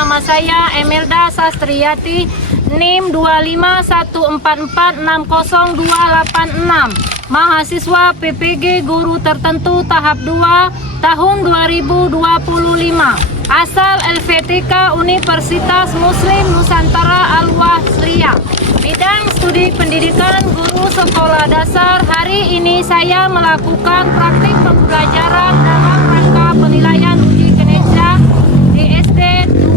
nama saya Emelda Sastriati, NIM 251446026, mahasiswa PPG Guru Tertentu tahap 2 tahun 2025, asal LVTK Universitas Muslim Nusantara Al-Wasriyah, bidang studi pendidikan guru sekolah dasar. Hari ini saya melakukan praktik pembelajaran dalam rangka penilaian uji kinerja di SD 2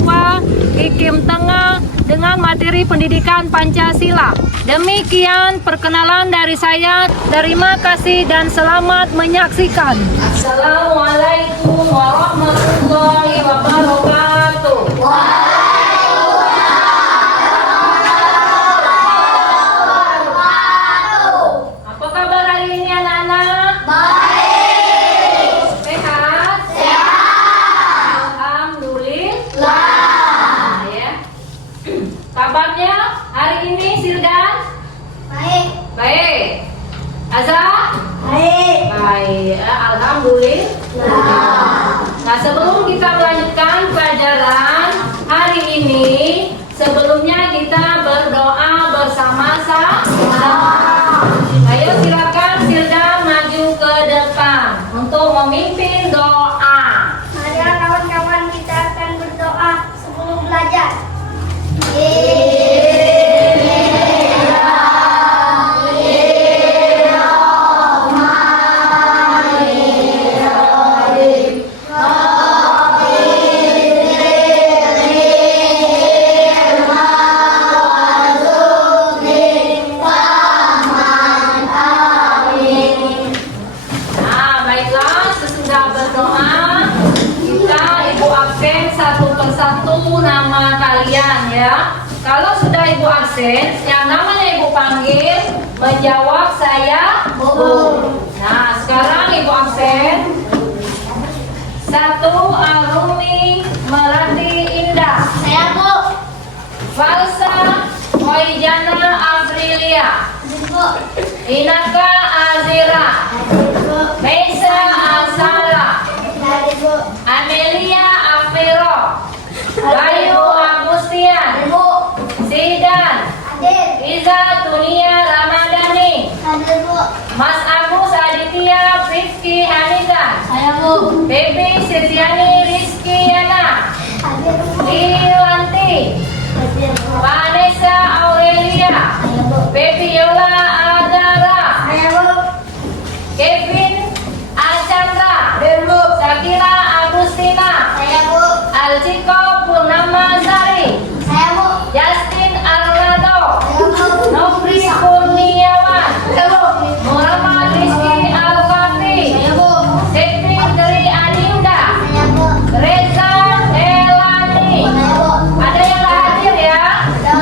Kikim Tengah dengan materi pendidikan Pancasila. Demikian perkenalan dari saya. Terima kasih dan selamat menyaksikan. Assalamualaikum warahmatullahi wabarakatuh. Apa kabar hari ini anak-anak? Baik. Sehat? Sehat. Alhamdulillah. Ya. Kabarnya hari ini Sildan? Baik. Baik. Azza? Baik. Baik. Alhamdulillah. Nah, sebelum kita melanjutkan pelajaran hari ini, sebelumnya kita berdoa bersama-sama. Ayo silakan Sildan maju ke depan untuk memimpin doa. Mari kawan-kawan kita akan berdoa sebelum belajar. Nah, baiklah, sesudah berdoa, kita ibu absen satu persatu nama kalian ya. Kalau sudah ibu absen, yang namanya ibu panggil, menjawab saya Bu. Nah, sekarang ibu absen. 1. Arumi Melati Indah. Saya Bu. Falsa Moijana Aprilia. Bu. Inaka Azira. Meisa Asala. Dari Bu. Amelia Afero. Bayu Agustian. Bu. Sidan. Adil. Iza Tunia Ramadhani. Adil Bu. Mas Agus Aditya Rizky Hanidan. Saya Bu. Baby Setiani Rizky Yana. Adil Bu. Iriwanti. Adil Bu. Vanessa Aurelia. Saya Bu. Baby Yola Adara. Saya Bu. Kevin Archandra. Bu. Sakira Agustina. Saya Bu. Alciko Purnama Sari. Saya Bu. Justin Arnado. Saya Bu. Nofri Kurniawan. Saya Bu. Muhammad Rizky Al-Kafi. Saya Bu. Septi Tri Adinda. Saya Bu. Reza Helani. Saya Bu. Ada yang nggak hadir ya? Ada.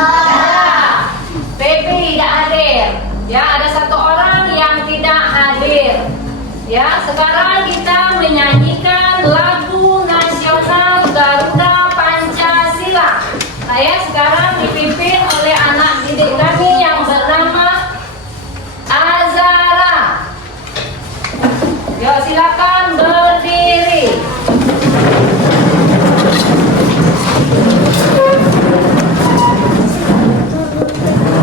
Baby tidak hadir. Ya, ada satu orang yang tidak hadir. Ya, sekarang kita menyanyikan lagu nasional Garuda Pancasila. Saya sekarang dipimpin oleh anak didik kami yang bernama Azara. Yuk silakan berdiri.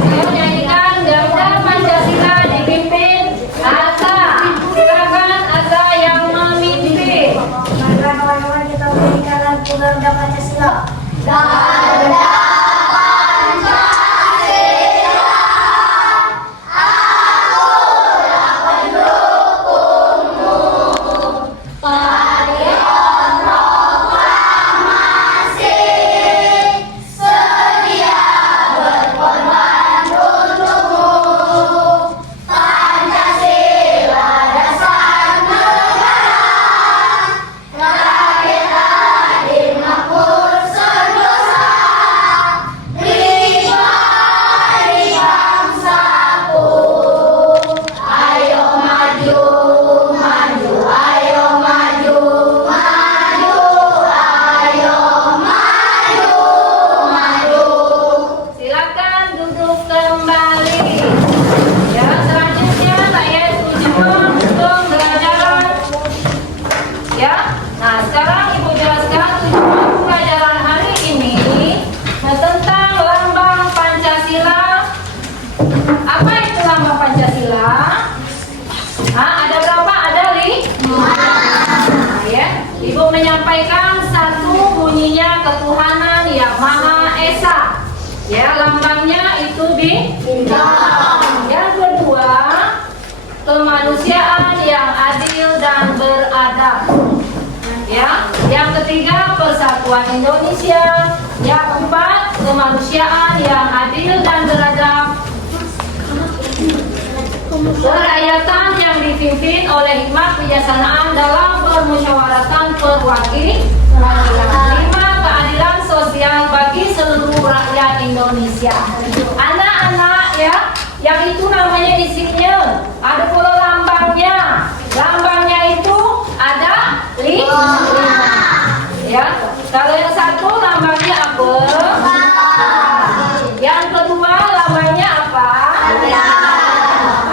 Ayo nyanyikan Garuda Pancasila dipimpin Azza. Silakan Azza yang Apa itu lambang Pancasila? Ada berapa? Ada 5. Ya. Ibu menyampaikan satu bunyinya ketuhanan yang Maha Esa. Ya, lambangnya itu bintang. Yang kedua, kemanusiaan yang adil dan beradab. Ya, yang ketiga persatuan Indonesia. Yang keempat, kemanusiaan yang adil dan beradab. Kerakyatan yang dipimpin oleh hikmat kebijaksanaan dalam permusyawaratan perwakilan. 5, keadilan sosial bagi seluruh rakyat Indonesia. Anak-anak ya, yang itu namanya isinya. Ada pula lambangnya. Lambangnya itu ada 5. Ya, kalau yang satu lambangnya apa? Yang kedua lambangnya apa?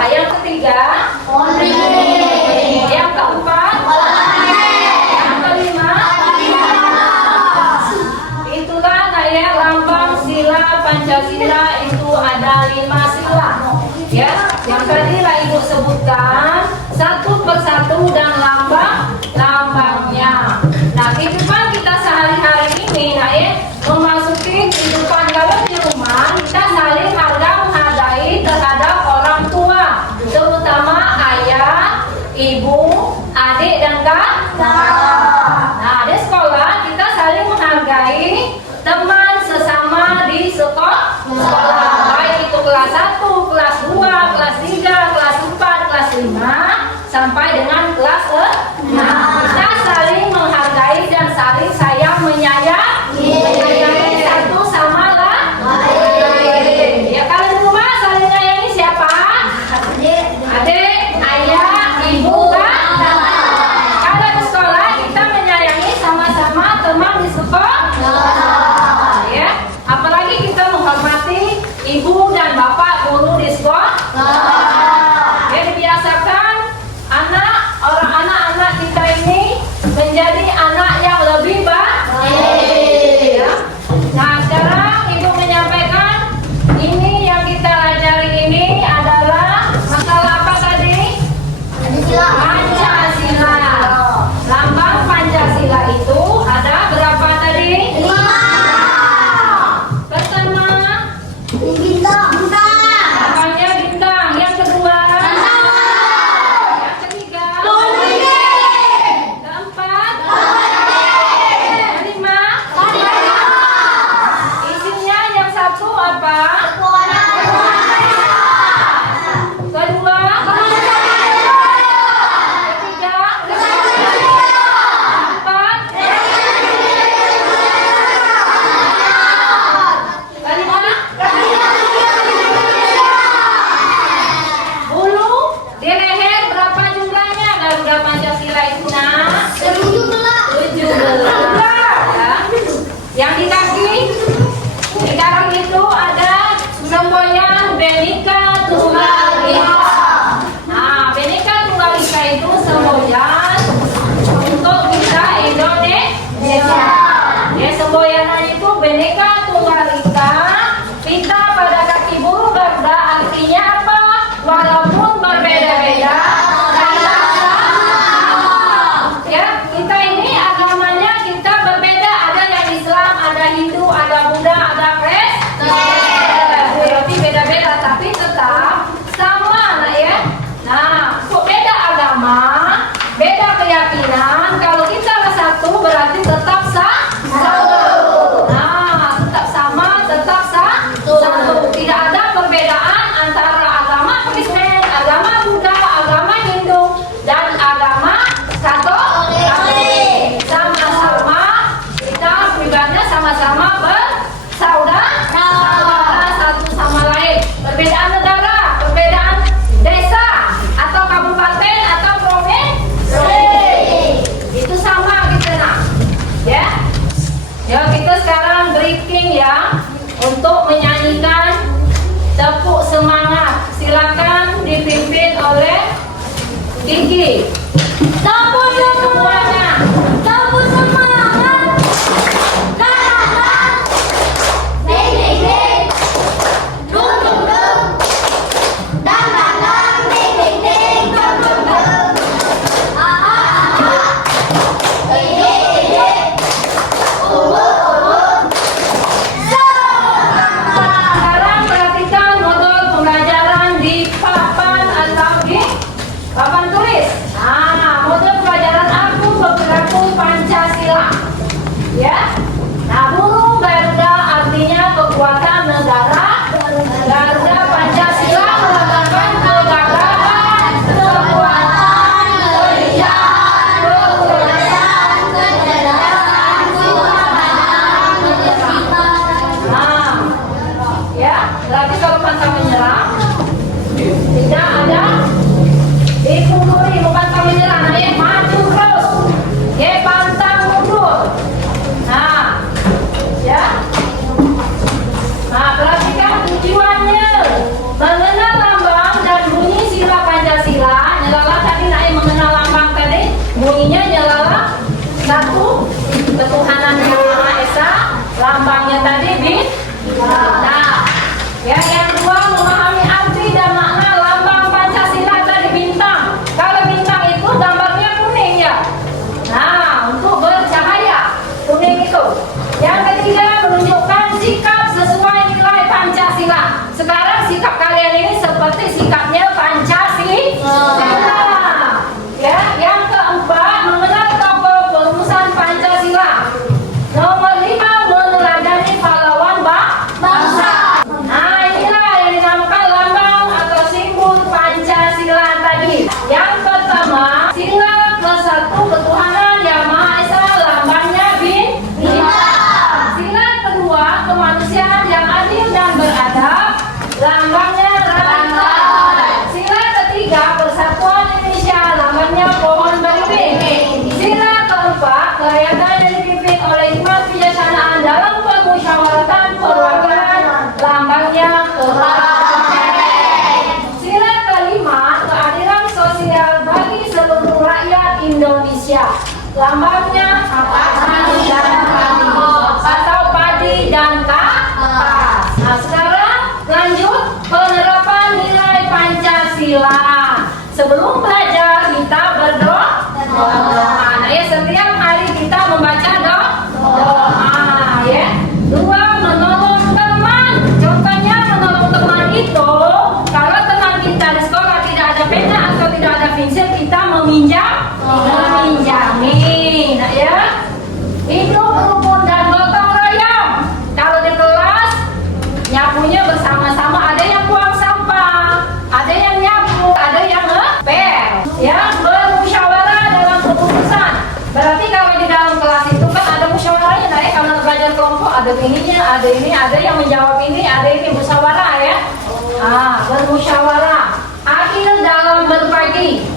Yang ketiga, yang keempat, yang kelima, itulah kayak lambang sila Pancasila itu ada 5 sila. Ya, yang tadi lah ibu sebutkan satu persatu dan lambangnya. Nah, kehidupan kita sehari-hari ini, nah ya, memasuki kehidupan kalau di rumah kita saling harga menghargai terhadap orang tua, terutama ayah, ibu, adik dan kakak. Nah, di sekolah kita saling menghargai teman sesama di sekolah, baik itu kelas 1, kelas 2, kelas 3, kelas 4, kelas 5 sampai dengan kelas 6. Kita saling menghargai dan saling sayang menyayangi satu sama lain. Ya, kalau di rumah saling menyayangi siapa? Adik, ayah, ibu, kakak. Kalau di sekolah kita menyayangi sama-sama teman di sekolah. Ya, apalagi kita menghormati ibu dan bapak guru di sekolah. Ya, dibiasakan anak-anak kita ini Lambangnya apa? Padi dan padi. Atau padi dan kapas. Nah, sekarang lanjut penerapan nilai Pancasila. Sebelum belajar kita berdoa. Nah, ya setiap hari kita membaca doa, ya. 2, menolong teman. Contohnya menolong teman itu, kalau teman kita di sekolah tidak ada pena atau tidak ada pensil, kita meminjami. Nah, ya. Hidup rukun dan gotong royong. Kalau di kelas nyapunya bersama-sama, ada yang buang sampah, ada yang nyapu, ada yang ngepel, ya, bermusyawarah dalam keputusan. Berarti kalau di dalam kelas itu kan ada musyawarahnya, nah, karena belajar kelompok ada ininya, ada ini, ada yang menjawab ini, ada ini musyawarah, ya. Bermusyawarah. Adil dalam berbagi.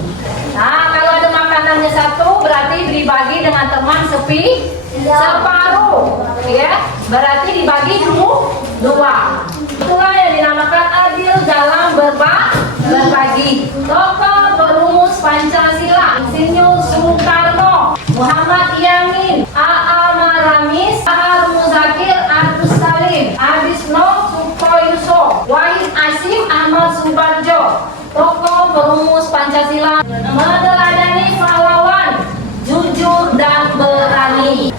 Nah, kalau ada makanannya satu, berarti dibagi dengan teman separuh, ya. Berarti dibagi 2. Itulah yang dinamakan adil dalam berbagi. Tokoh perumus Pancasila: Insinyur Soekarno, Muhammad Yamin, A.A. Maramis, A.H. Muzakir, Abdus Salim, Adisno Sukoyuso, Wahid Asyim, Ahmad Subarjo. Tokoh perumus Pancasila meneladani pahlawan, jujur dan berani.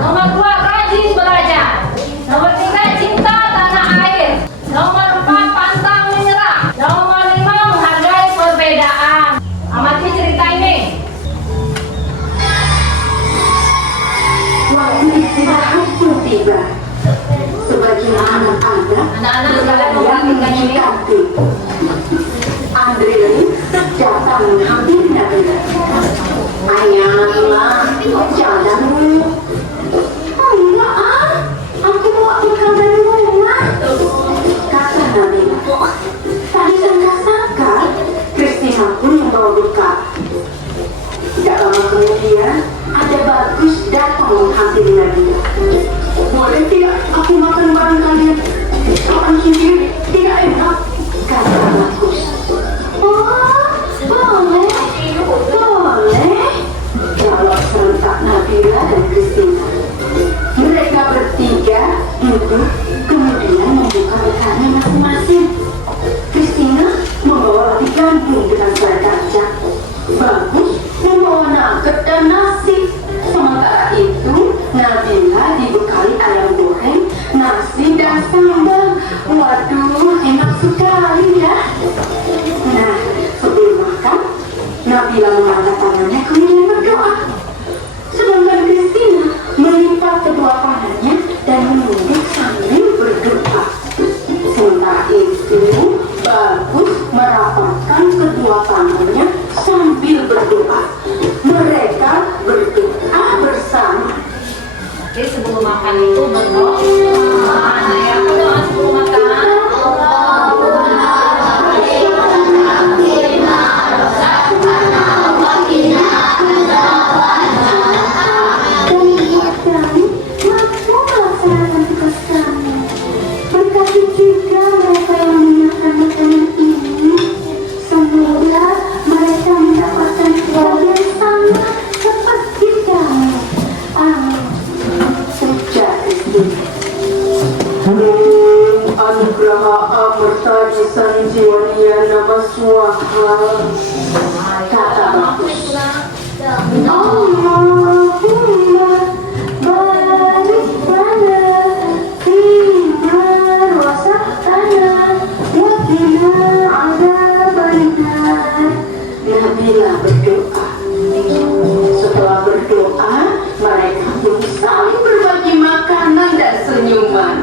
Nomor 2, rajin belajar. Nomor 3, cinta tanah air. Nomor 4, pantang menyerah. Nomor 5, menghargai perbedaan. Amati cerita ini. Waktu istirahat pun tiba. Sebagian anak-anak Anak-anak yang cantik. Andre datang menghampiri Nabila. Ayah, jalan dulu. Oh enggak aku bawa bekal dari rumah, kata Nabila. Tadi sangka-sangka Kristina pun yang bawa bekal. Tidak lama kemudian ada Bagus datang menghampiri Nabila. Boleh tidak aku makan bareng kalian? Makan sendiri tidak enak, kata Bagus. Boleh. Jawab serentak Nabila dan Kristina. Mereka bertiga duduk, kemudian membuka bekalnya masing-masing. Kristina membawa roti gandum dengan selai kacang. Bagus membawa nugget dan nasi. Sementara itu Nabila dibekali ayam goreng, nasi dan sambal. Waduh, enak sekali ya. Nah, sebelum makan, Nabila mengangkat tangannya kemudian berdoa. Sedangkan Kristina melipat kedua tangannya dan menunduk sambil berdoa. Sementara itu, Bagus merapatkan kedua tangannya sambil berdoa. Mereka berdoa bersama. Oke, sebelum makan itu berdoa. Nah, ya, apa doa sebelum makan? Berkati juga mereka yang menyiapkan makanan ini. Semoga mereka mendapatkan kebahagiaan sama seperti kami. Amin. Sejak itu, anugerah amarta sanjiwaniya nama swaha, kata Bagus. Allahumma barik lana fima razaqtana wa qina adzabannar. Nabila berdoa. Setelah berdoa, mereka pun saling berbagi makanan dan senyuman.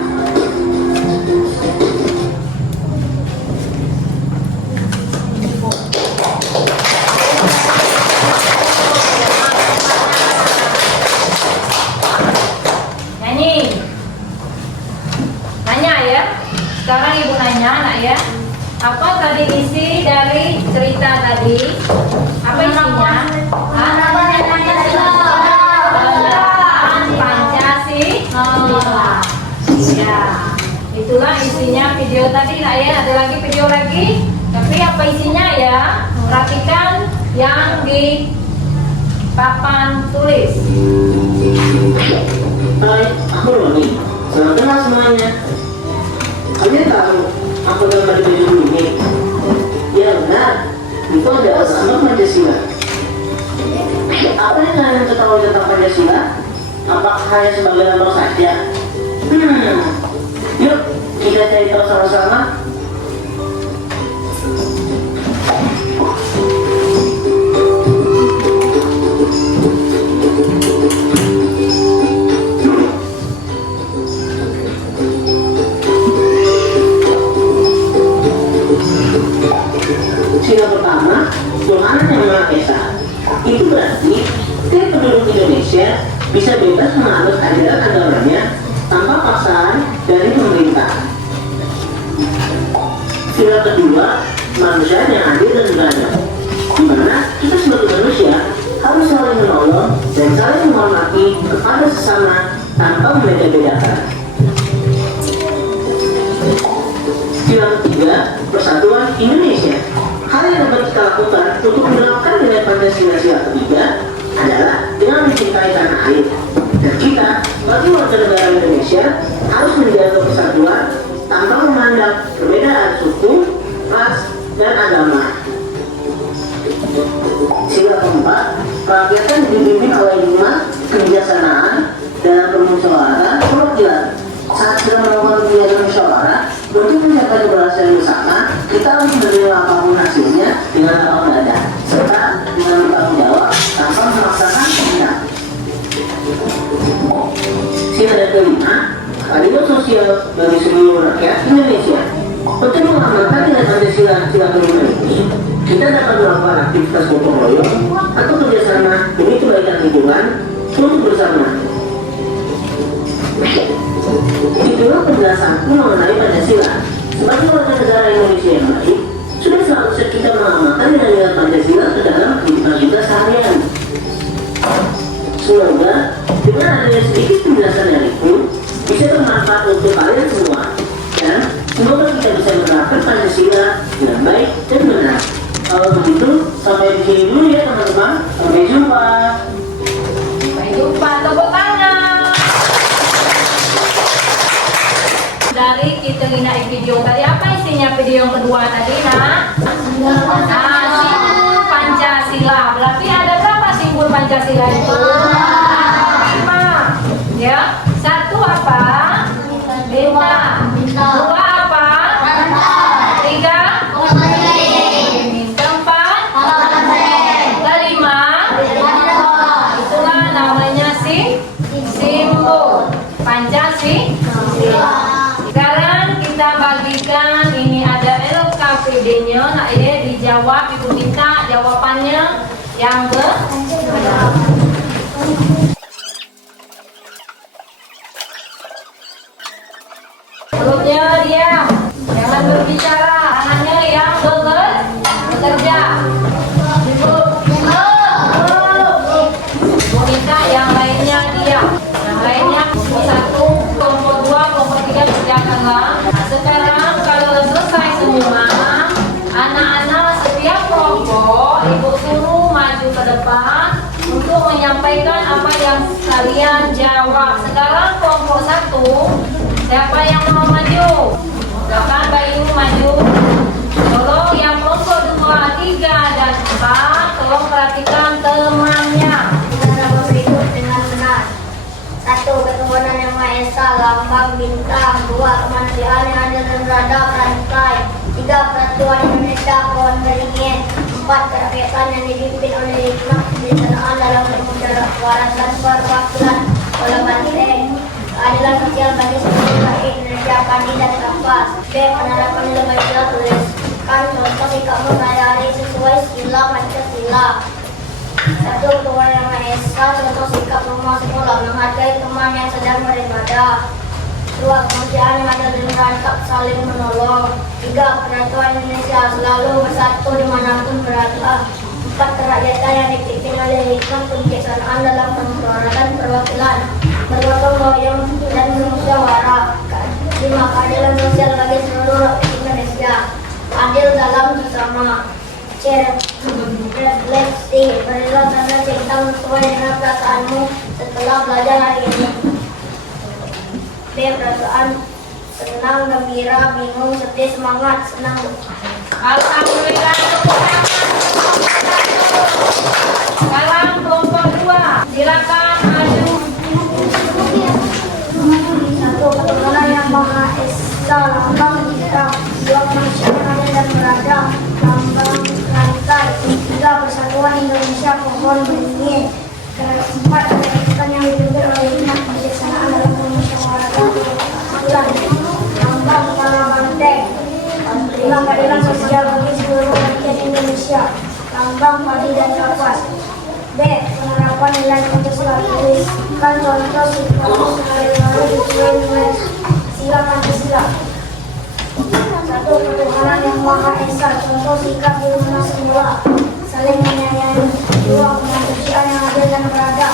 Nanya ya. Sekarang ibu nanya, nak ya. Apa tadi isi dari cerita tadi? Apa isinya? Pancasila. Ya, itulah isinya video tadi, nak ya. Ada lagi video lagi. Tapi apa isinya ya? Perhatikan yang di papan tulis. Hai, aku Roni. Selamat kenal semuanya. Kalian tahu aku gambar di baju ini? Ya benar, itu adalah sama Pancasila. Apa yang kalian ketahui tentang Pancasila? Apakah hanya sebagai lambang saja? Yuk, kita cari tahu sama-sama. Sila pertama, Tuhan Yang Maha Esa. Itu berarti setiap penduduk Indonesia bisa bebas menganut ajaran agamanya tanpa paksaan dari pemerintah. Sila kedua, manusia yang adil dan beradab, di mana kita sebagai manusia harus saling menolong dan saling menghormati kepada sesama tanpa membeda-bedakan. Sila ketiga, persatuan Indonesia. Hal yang dapat kita lakukan untuk menerapkan nilai Pancasila sila ketiga adalah dengan mencintai tanah air. Dan kita, bagi warga negara Indonesia, harus menjaga persatuan tanpa memandang perbedaan suku, ras, dan agama. Sila keempat, kerakyatan dipimpin oleh 5 kebijaksanaan dalam permusyawaratan perwakilan. Saat sedang melakukan kegiatan musyawarah untuk mencapai keberhasilan bersama, kita harus menerima apapun hasilnya dengan lapang dada serta dengan bertanggung jawab tanpa memaksakan kehendak. Sila yang kelima, keadilan sosial bagi seluruh rakyat Indonesia. Untuk mengamalkan nilai Pancasila sila kelima ini, kita dapat melakukan aktivitas gotong royong atau kerjasama demi kebaikan lingkungan untuk bersama. Itulah penjelasanku mengenai Pancasila. Sebagai warga negara Indonesia yang baik, sudah seharusnya kita mengamalkan nilai-nilai Pancasila ke dalam kehidupan kita seharian. Semoga dengan adanya sedikit penjelasan dariku bisa bermanfaat untuk kalian semua, dan semoga kita bisa menerapkan Pancasila dengan baik dan benar. Kalau begitu, sampai di sini dulu ya teman-teman. Sampai jumpa. Sampai jumpa, tepuk tangan. Dari kita lihat video tadi, apa isinya video yang kedua tadi, nak? Simbol Pancasila. Berarti ada berapa simbol Pancasila itu? 5. Ya. 1 apa? Bintang. 2 apa? 3 tempat. 5 itulah namanya simbol Pancasila. Sekarang kita bagikan, ini ada LKPD-nya, nak ya dijawab, ibu minta jawabannya yang benar. Perutnya diam, jangan berbicara, tangannya yang bekerja. Ibu minta yang lainnya diam, yang lainnya kelompok 1, kelompok 2, kelompok 3 kerjakanlah. Nah, sekarang kalau selesai semua, anak-anak setiap kelompok ibu suruh maju ke depan untuk menyampaikan apa yang kalian jawab. Sekarang kelompok 1, siapa yang mau maju? Silakan Bayu maju. Tolong yang kelompok 2, 3, dan 4 tolong perhatikan temannya. Cara berikut dengan benar. 1. Ketuhanan Yang Maha Esa, lambang bintang. 2. Kemanusiaan yang adil dan beradab, rantai. 3. Persatuan Indonesia, pohon beringin. 4. Kerakyatan yang dipimpin oleh hikmah kebijaksanaan dalam permusyawaratan perwakilan oleh banteng. Keadilan sosial bagi seluruh rakyat Indonesia, padi dan kapas. B. Penerapan nilai Pancasila, tuliskan contoh sikap sehari-hari sesuai sila Pancasila. 1. Ketuhanan Yang Maha Esa, contoh sikap rumah sekolah, menghargai teman yang sedang beribadah. 2. Kemanusiaan yang adil dan beradab, saling menolong. 3. Persatuan Indonesia, selalu bersatu dimanapun berada. 4. Kerakyatan yang dipimpin oleh hikmah kebijaksanaan dalam permusyawaratan perwakilan, bergotong royong dan bermusyawarah. 5. Keadilan sosial bagi seluruh rakyat Indonesia, adil dalam sesama. refleksi, berilah tanda cinta sesuai dengan perasaanmu setelah belajar hari ini. B. Perasaan senang, gembira, bingung, sedih, semangat, senang. Alhamdulillah, tepuk tangan. Sekarang kelompok 2, silakan maju. Satu, ketuhanan yang Maha Esa, lambang kita. Dua, manusia yang adil dan beradab, lambang rantai. Tiga, persatuan Indonesia, pohon beringin. Keempat, kebijakan yang dipimpin oleh hikmat kebijaksanaan dalam permusyawaratan lambang kepala banteng. Lima, keadilan sosial bagi seluruh rakyat Indonesia, lambang padi dan kapas. B. Penerapan nilai Pancasila, tuliskan contoh situasi sehari-hari sesuai nilai sila Pancasila. Satu, ketuhanan yang Maha Esa, contoh sikap di rumah semula, saling menyayangi. Dua, kemanusiaan yang adil dan beradab,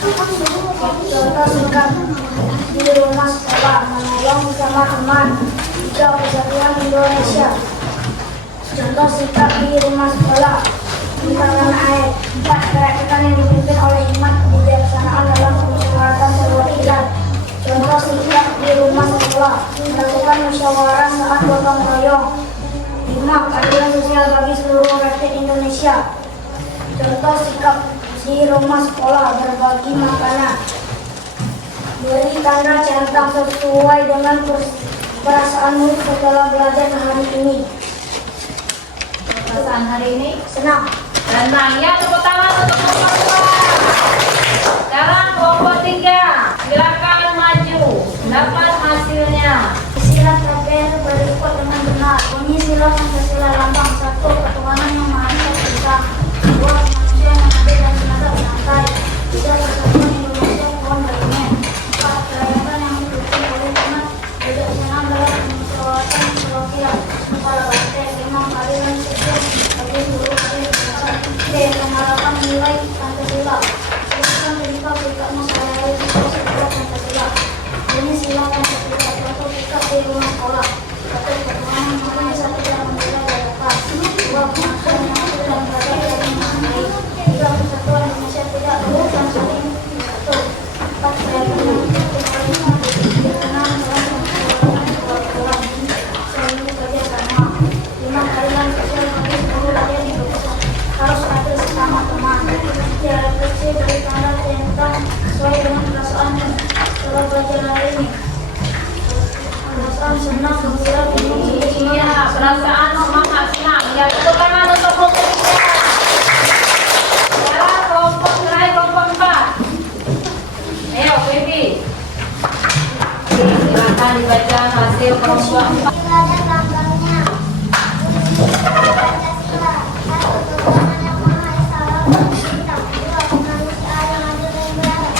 contoh sikap di rumah sekolah, menolong sama teman. Tiga, persatuan Indonesia, contoh sikap di rumah sekolah, di tanah air. Empat, kerakyataan yang dipimpin oleh hikmat kebijaksanaan dalam permusyawaratan perwakilan, contoh sikap di rumah sekolah, melakukan musyawarah saat gotong royong. Lima, keadilan sosial bagi seluruh rakyat Indonesia, contoh sikap di rumah sekolah, berbagi makanan. Beri tanda centang sesuai dengan perasaanmu setelah belajar hari ini. Perasaan hari ini Senang. tenang ya, tepuk tangan untuk kelompok 2. Sekarang kelompok 3, silakan maju. Dapat hasilnya. Sila KPR berikut dengan benar. Bunyi sila Pancasila lambang. Satu, ketuhanan yang Maha Esa. Dua, kemanusiaan yang adil dan beradab, rantai. Tiga, persatuan Indonesia, pohon beringin. Empat, kerakyatan yang dipimpin oleh hikmat kebijaksanaan dalam permusyawaratan perwakilan, kepala banteng. Lima, keadilan sosial bagi seluruh rakyat Indonesia. D, penerapan nilai Pancasila, tuliskan prinsip sikapmu sehari-hari sesuai sekolah Pancasila. Ini sila Pancasila, contoh sikap di rumah sekolah. Satu, ketuhanan yang Maha Esa tidak membela jabatan. Dua, kemanusiaan yang adil dan beradab saling menghargai. Tiga, persatuan Indonesia tidak merugikan saling menyatu. Empat, kerakyatan yang dipimpin oleh hikmat kebijaksanaan dalam permusyawaratan perwakilan, saling bekerja sama. Lima, keadilan sosial bagi seluruh rakyat Indonesia, harus adil sesama teman. Tiga, refleksi beri tanda centang sesuai dengan perasaanmu setelah belajar hari ini. Perasaan senang, gembira, bingung, sedih, Iya, semangat. perasaan semangat senang. Ya, tepuk tangan untuk kelompok 3. Sekarang kelompok terakhir, kelompok 4. Ayo, Baby. Silakan dibaca hasil kelompok 4. Belajar lambangnya. Pancasila. Satu, ketuhanan yang Maha Esa, lambang kita. Dua, kemanusiaan yang adil dan beradab,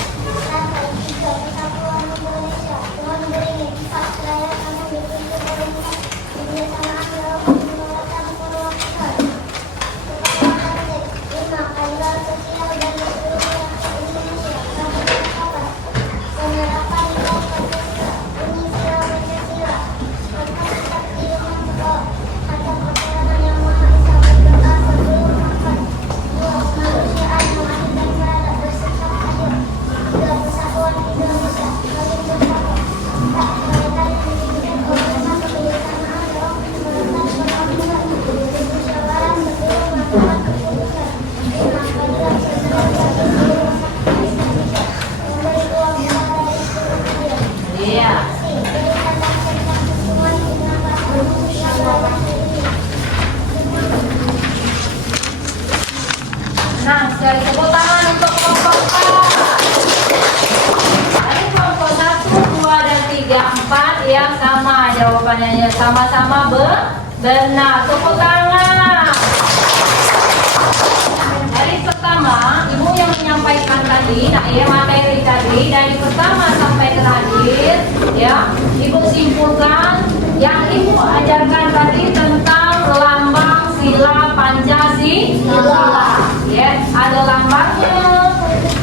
rantai. Tiga, persatuan Indonesia, pohon beringin. Empat, kerakyatan yang dipimpin oleh hikmat kebijaksanaan dalam permusyawaratan perwakilan, kepala banteng. Lima, keadilan sosial bagi seluruh rakyat Indonesia, lambang kapas. Penerapan nilai Pancasila, bunyi sila Pancasila, contoh sikap di rumah sekolah, ada ketuhanan yang Maha Esa berdoa sebelum makan. Dua, kemanusiaan yang adil dan beradab, bersikap adil. Tiga, persatuan Indonesia, saling bersama. Empat, kerakyatan yang dipimpin oleh hikmat kebijaksanaan dalam permusyawaratan perwakilan, musyawarah seluruh masyarakat Indonesia. Lima, keadilan sosial bagi seluruh rakyat Indonesia, memberi ruang kepada seluruh rakyat. Iya. Beri tanda centang sesuai dengan perasaanmu setelah belajar hari ini. Senang sekali. Tepuk tangan untuk kelompok 4. Dari kelompok 1, 2, dan 3, 4 yang sama jawabannya, sama-sama benar. Tepuk tangan. Dari pertama, Ibu yang menyampaikan tadi, materi tadi, dari pertama sampai terakhir, ya, Ibu simpulkan yang Ibu ajarkan tadi tentang lambang sila Pancasila. Ya, ada lambangnya,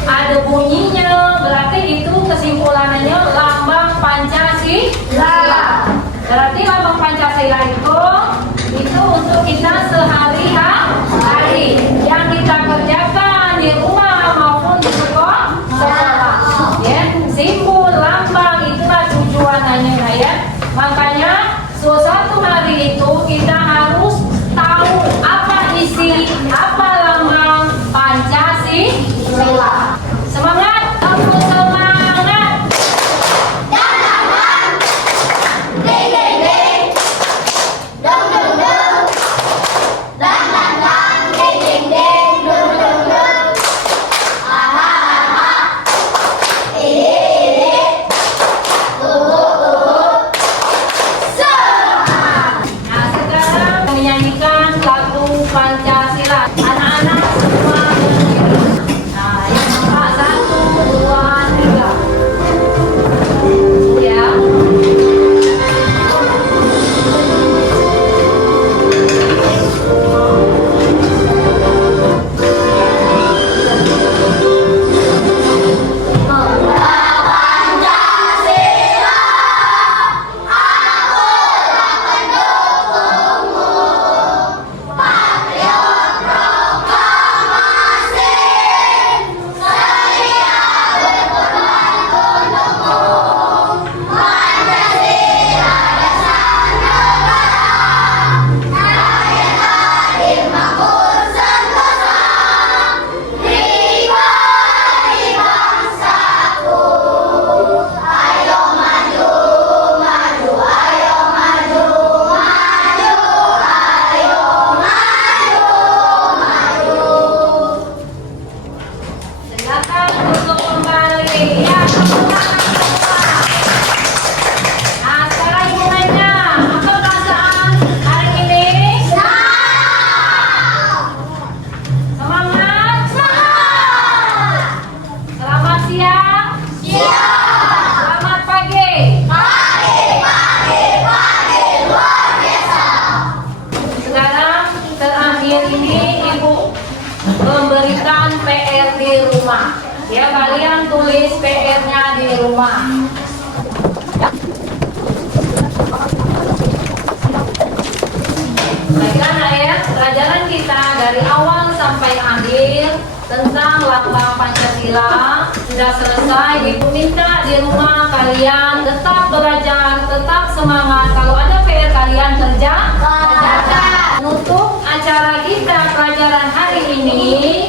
ada bunyinya, berarti itu kesimpulannya lambang Pancasila. Berarti lambang Pancasila itu untuk kita sehari-hari. hari ini Ibu memberikan PR di rumah. Ya, kalian tulis PR-nya di rumah. Baiklah anak ya, pelajaran kita dari awal sampai akhir tentang lambang Pancasila sudah selesai. Ibu minta di rumah kalian tetap belajar, tetap semangat. Kalau ada PR kalian kerjakan. Untuk acara kita pelajaran hari ini,